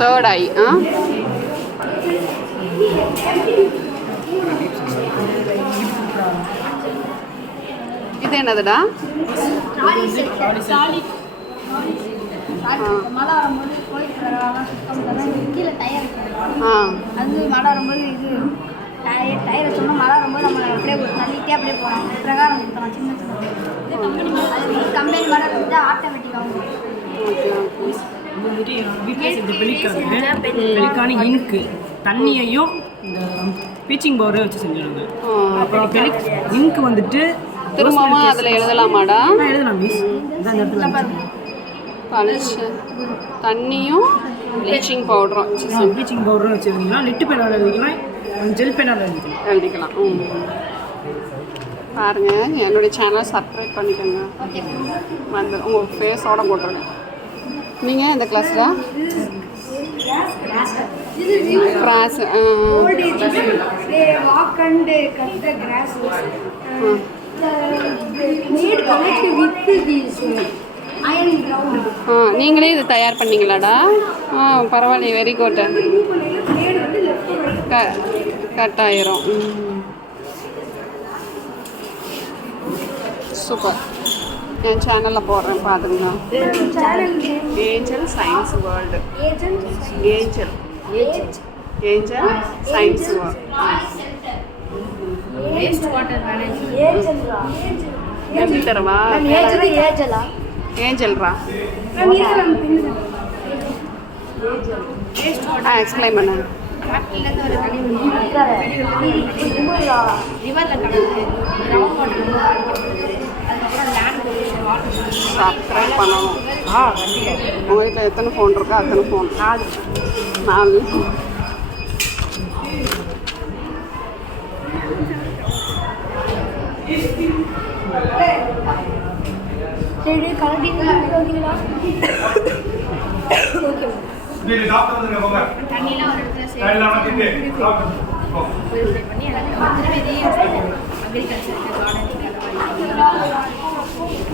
Third ஐ. இது என்னதுடா? மழை வரும்போது கோயில் கீழே டயர் அது மழை வரும்போது இது டயரை சொன்னால் மழை வரும்போது நம்ம அப்படியே தள்ளிட்டே அப்படியே போகலாம். பிரகாரம் கொடுக்கலாம் சின்ன சின்ன அது கம்பெனி மழை வந்து ஆட்டோமேட்டிக்காக இது வந்துட்டு பெலிக்கான இங்கு தண்ணியையும் இந்த பீச்சிங் பவுடரை வச்சு செஞ்சுருவாங்க. அப்புறம் இங்கு வந்துட்டு திரும்பவும் அதில் எழுதலாமாடா? எழுதலாம் மிஸ். இந்த இடத்துல தண்ணியும் ப்ளீச்சிங் பவுடரும் ப்ளீச்சிங் பவுடரும் வச்சுருந்தீங்கன்னா லிட்டு பெனால் எழுதிக்கலாம், ஜெல் பெனால் எழுதிக்கலாம். பாருங்க, என்னுடைய சேனலை சப்ஸ்கிரைப் பண்ணிக்கோங்க. வந்து உங்கள் ஃபேஸோட போட்டுருங்க. நீங்கள் எந்த கிளாஸில்? கிராஸ். நீங்களே இது தயார் பண்ணீங்களாடா? பரவாயில்லையே, வெரி குட். கட் ஆயிரும். சூப்பர். என் சேனலில் போடுறேன், பார்த்துங்க. Angel science world. Angel science world. எப்படி தரவா? ஏஞ்சல்ரா. எக்ஸ்பிளைன் பண்ண. சப்ஸ்கிரைப் பண்ணணும். உங்கள் வீட்டில் எத்தனை ஃபோன் இருக்கோ அத்தனை ஃபோன். 4.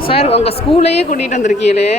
சார், உங்கள் ஸ்கூல்லையே கூட்டிகிட்டு வந்திருக்கீங்களே?